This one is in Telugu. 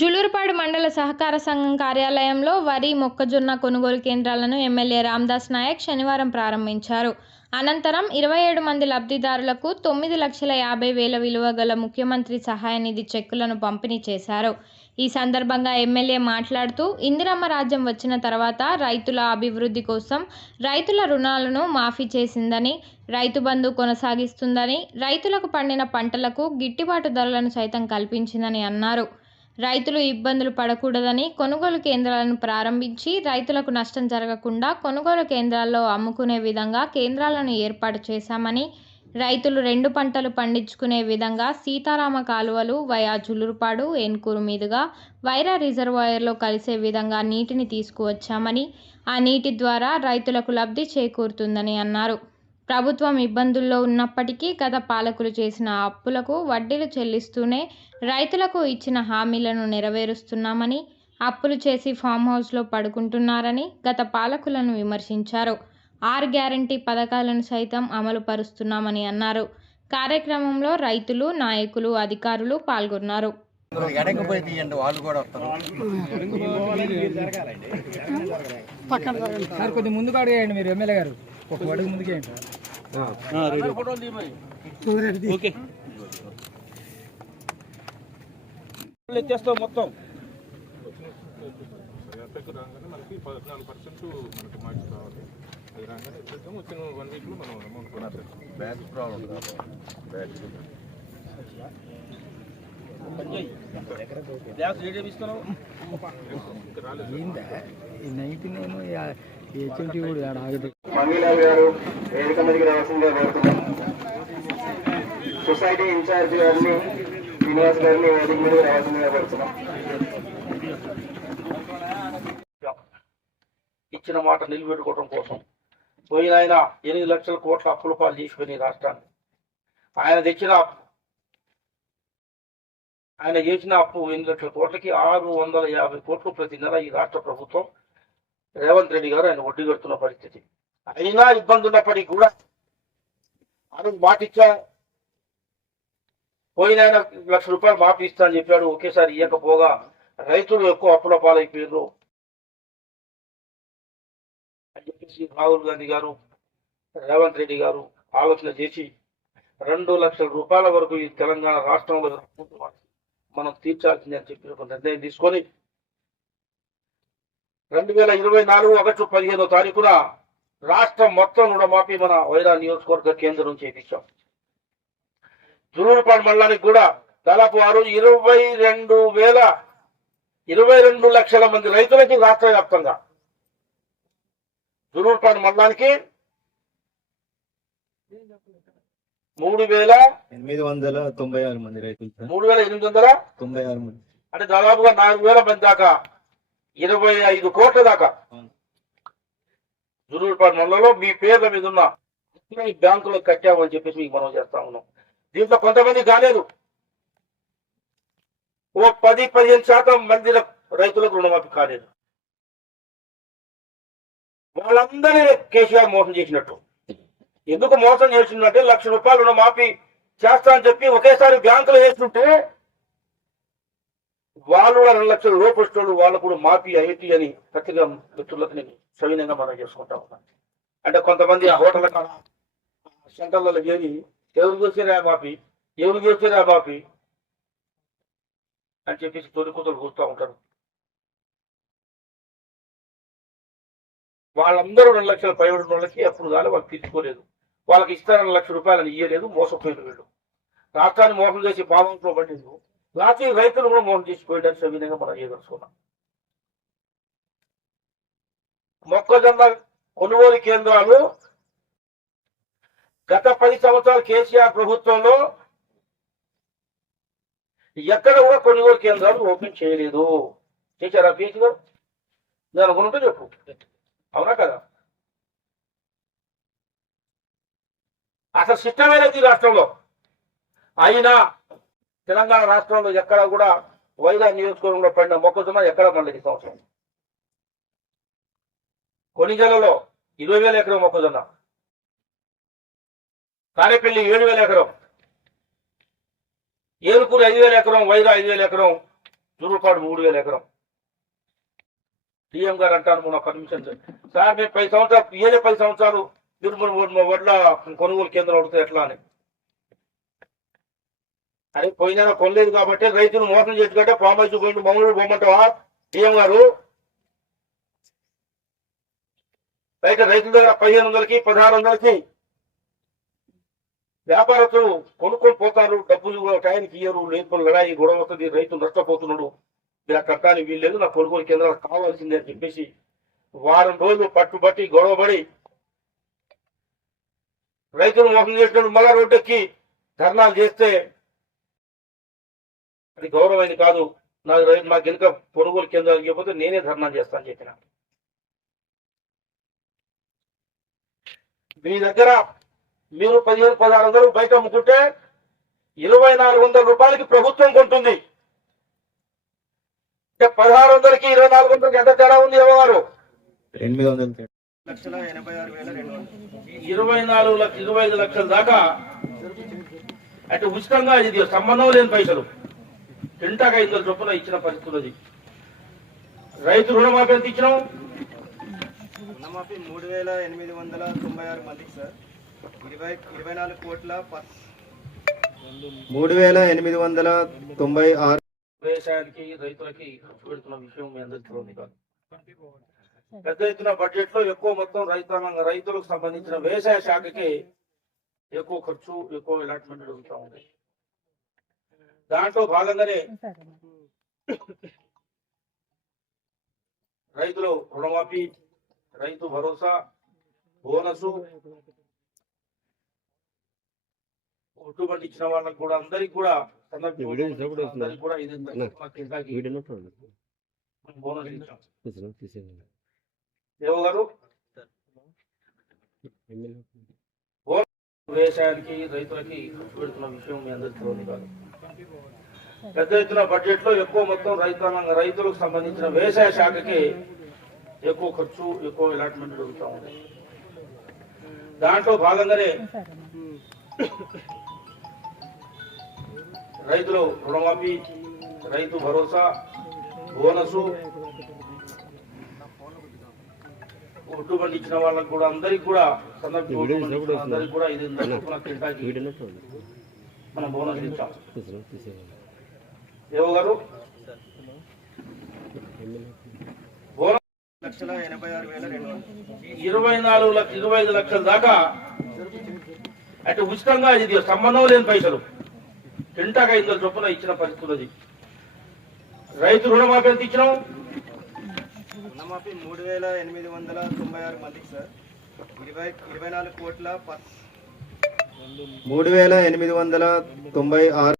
జులూరుపాడు మండల సహకార సంఘం కార్యాలయంలో వరి, మొక్కజొన్న కొనుగోలు కేంద్రాలను ఎమ్మెల్యే రామదాస్ నాయక్ శనివారం ప్రారంభించారు. అనంతరం 27 మంది లబ్ధిదారులకు 9,50,000 విలువ గల ముఖ్యమంత్రి సహాయ నిధి చెక్కులను పంపిణీ చేశారు. ఈ సందర్భంగా ఎమ్మెల్యే మాట్లాడుతూ, ఇందిరమ్మ రాజ్యం వచ్చిన తర్వాత రైతుల అభివృద్ధి కోసం రైతుల రుణాలను మాఫీ చేసిందని, రైతు బంధు కొనసాగిస్తుందని, రైతులకు పండిన పంటలకు గిట్టుబాటు ధరలను సైతం కల్పించిందని అన్నారు. రైతులు ఇబ్బందులు పడకూడదని కొనుగోలు కేంద్రాలను ప్రారంభించి రైతులకు నష్టం జరగకుండా కొనుగోలు కేంద్రాల్లో అమ్ముకునే విధంగా కేంద్రాలను ఏర్పాటు చేశామని, రైతులు 2 పంటలు పండించుకునే విధంగా సీతారామ కాలువలు వయా జులూరుపాడు, ఏన్కూరు మీదుగా వైరా రిజర్వాయర్లో కలిసే విధంగా నీటిని తీసుకువచ్చామని, ఆ నీటి ద్వారా రైతులకు లబ్ధి చేకూరుతుందని అన్నారు. ప్రభుత్వం ఇబ్బందుల్లో ఉన్నప్పటికీ గత పాలకులు చేసిన అప్పులకు వడ్డీలు చెల్లిస్తూనే రైతులకు ఇచ్చిన హామీలను నెరవేరుస్తున్నామని, అప్పులు చేసి ఫామ్ హౌస్లో పడుకుంటున్నారని గత పాలకులను విమర్శించారు. 6 గ్యారంటీ పథకాలను సైతం అమలు పరుస్తున్నామని అన్నారు. కార్యక్రమంలో రైతులు, నాయకులు, అధికారులు పాల్గొన్నారు. మీరు ఎమ్మెల్యే గారు ఒక అడుగు ముందుకే తెస్తాం మొత్తం. మనకి 14% మనకి మార్క్స్ కావాలి. అది రాగానే ఇచ్చేద్దాం. వచ్చిన 1 వీక్లో మనం అమౌంట్ కొనాలి. బ్యాగ్ ప్రాబ్లం మంగళాల్ గారు వేదిక మీదకి రావాల్సిందిగా కోరుతున్నాం. సొసైటీ ఇన్ఛార్జ్ గారిని, శ్రీనివాస్ గారిని వేదిక మీదకి రావాల్సిందిగా కోరుతున్నాం. ఇచ్చిన మాట నిలబెట్టుకోవడం కోసం పోయిన ఆయన 8 లక్షల కోట్ల అప్పుల పాలు చేసిపోయిన రాష్ట్రాన్ని ఆయన చేసిన అప్పు 8 లక్షల కోట్లకి 650 కోట్లు ప్రతి నెల ఈ రాష్ట్ర ప్రభుత్వం రేవంత్ రెడ్డి గారు ఆయన వడ్డీ కడుతున్న పరిస్థితి. అయినా ఇబ్బంది ఉన్నప్పటికీ కూడా ఆయన మాటిచ్చా పోయిన ఆయన ₹1,00,000 మాఫీ ఇస్తా అని చెప్పాడు. ఒకేసారి ఇవ్వకపోగా రైతులు ఎక్కువ అప్పుల పాలైపోయారు అని చెప్పేసి రాహుల్ గాంధీ గారు, రేవంత్ రెడ్డి గారు ఆలోచన చేసి ₹2,00,000 వరకు ఈ తెలంగాణ రాష్ట్రంలో మనం తీర్చాల్సింది అని చెప్పి ఒక నిర్ణయం తీసుకొని 2024 ఆగస్టు 15వ తారీఖున రాష్ట్రం మొత్తం రుణమాఫీ మన వైరా నియోజకవర్గ కేంద్రం నుంచి చేయించాం. జులూరుపాడు మండలానికి కూడా దాదాపు ఆ రోజు 22 లక్షల మంది రైతులకి రాష్ట్ర వ్యాప్తంగా జులూరుపాడు మండలానికి 3,896 మంది రైతులు, 3,896 మంది అంటే దాదాపుగా 4,000 మంది దాకా 25 కోట్ల దాకా జులూరుపాడు మండలంలో మీ పేర్ల మీద ఉన్న బ్యాంకులో కట్టామని చెప్పేసి మీకు మనం చేస్తా ఉన్నాం. దీంట్లో కొంతమంది కాలేదు, ఓ 10-15% మంది రైతులకు రుణమాఫీ కాలేదు. వాళ్ళందరినీ కేసీఆర్ మోసం చేసినట్టు. ఎందుకు మోసం చేసిందంటే ₹1,00,000 రుణమాఫీ చేస్తా అని చెప్పి ఒకేసారి బ్యాంకులో వేస్తుంటే వాళ్ళు కూడా 2 లక్షల లోపు వచ్చేవాళ్ళు వాళ్ళు కూడా మాఫీ అయ్యేటి అని పత్రికా మిత్రులకు నేను సవినంగా మనం చేసుకుంటా ఉన్నాను. అంటే కొంతమంది ఆ హోటల్ సెంటర్లలో చేరి ఎవరు చేసారా మాఫీ అని చెప్పేసి తొలికూతలు కూస్తూ ఉంటారు. వాళ్ళందరూ 2 లక్షల పైబడిన వాళ్ళకి అప్పుడు కాదు వాళ్ళు తీర్చుకోలేదు. వాళ్ళకి ఇస్తారని ₹1,00,000 ఇయ్యలేదు, మోసపోయిన వీళ్ళు రాష్ట్రాన్ని మోసం చేసి పావంలో పడింది. లాస్ట్ రైతులు కూడా మోసం చేసిపోయడానికి సవిధంగా మనం చేయదలుచుకున్నాం. మొక్కజొన్న కొనుగోలు కేంద్రాలు గత 10 సంవత్సరాలు కేసీఆర్ ప్రభుత్వంలో ఎక్కడ కూడా కొనుగోలు కేంద్రాలు ఓపెన్ చేయలేదు. చేశారా పీహెచ్ గారు? నేను అనుకుంటే చెప్పు, అవునా కదా? అసలు సిస్టమే లేదు ఈ రాష్ట్రంలో. అయినా తెలంగాణ రాష్ట్రంలో ఎక్కడ కూడా వైరా నియోజకవర్గంలో పడిన మొక్కజొన్న ఎక్కడ పండలేదు ఈ సంవత్సరం. కొనిజలలో 20,000 ఎకరం మొక్కజొన్న, కారేపల్లి 7,000 ఎకరం, ఏనుకూరు 5,000 ఎకరం, వైరా 5,000 ఎకరం, జురుపాడు 3000 ఎకరం. డిఎం గారు అంటారు మొన్న పర్మిషన్ సార్ మేము 10 సంవత్సరాలు ఇయ్యలే 10 సంవత్సరాలు తిరుమల వడ్ల కొనుగోలు కేంద్రం అడిగితే ఎట్లా అని. అరే పోయినా కొనలేదు కాబట్టి రైతులు మోసం చేసుకుంటే పామాయిల్ పోయింది మమ్మల్ని పోమంటావా డిఎం గారు? బయట రైతుల దగ్గర 1500కి 1600కి వ్యాపారస్తులు కొనుక్కొని పోతారు, డబ్బులు టైంకి ఇయ్యరు, లేకపోతే లడాయి గొడవ వస్తుంది, రైతులు నష్టపోతున్నాడు, ఇలా కట్టాలి వీల్లేదు, నా కొనుగోలు కేంద్రాలు కావాల్సిందే అని చెప్పేసి వారం రోజులు పట్టుబట్టి గొడవపడి రైతులు మోసం చేసినప్పుడు మళ్ళా రోడ్డెక్కి ధర్నాలు చేస్తే అది గౌరవమైంది కాదు. నాకు కనుక కొనుగోలు కేంద్రాలు ఇవ్వకపోతే నేనే ధర్నా చేస్తాను చెప్పిన. మీ దగ్గర మీరు 1500-1600 బయట అమ్ముకుంటే 2400 రూపాయలకి ప్రభుత్వం కొంటుంది. 1600కి 2400కి ఎంత తేడా ఉంది ఎవరు? 25 లక్షల దాకా అంటే ఉచితంగా ఇది సంబంధం లేని పైసలు తింటాక 500 చొప్పున ఇచ్చిన పరిస్థితులు. అది రైతు రుణమాఫీ ఎంత ఇచ్చినాం? రుణమాఫీ 3896 మందికి సార్ 24 కోట్ల 3896. వ్యవసాయానికి రైతులకి ఖర్చు పెడుతున్న విషయం మీ అందరికీ తెలియదు కాదు. పెద్ద ఎత్తున బడ్జెట్ లో ఎక్కువ మొత్తం రైతులకు సంబంధించిన వ్యవసాయ శాఖకి ఎక్కువ ఖర్చు ఎక్కువ అలాట్మెంట్ జరుగుతూ ఉంది. దాంట్లో భాగంగానే రైతులు రుణమాఫీ, రైతు భరోసా, బోనసు, ఒట్టుబడి ఇచ్చిన వాళ్ళకి కూడా అందరికి కూడా కూడా ఇది బోనస్ ఇచ్చాం. దేవ గారు వ్యవసాయానికి రైతులకి ఖర్చు పెడుతున్న విషయం మీ అందరికీ తెలియదు కాదు. పెద్ద ఎత్తున బడ్జెట్ లో ఎక్కువ మొత్తం రైతులకు సంబంధించిన వ్యవసాయ శాఖకి ఎక్కువ ఖర్చు ఎక్కువ అలాట్మెంట్ జరుగుతూ ఉంది. దాంట్లో భాగంగానే రైతులు రుణమాఫీ, రైతు భరోసా, బోనసు, ఒట్టుబడి ఇచ్చిన వాళ్ళకి కూడా అందరికి కూడా అందరికి కూడా ఇది మనం బోనస్ ఇచ్చాం. దేవ గారు 25 లక్షల దాకా అంటే ఉచితంగా ఇది సంబంధం లేని పైసలు తింటాక 500 చొప్పున ఇచ్చిన పరిస్థితులు. అది రైతు రుణమాఫీ ఎంత ఇచ్చినాం? రుణమాఫీ 3896 మందికి సార్ 24 కోట్ల 3896.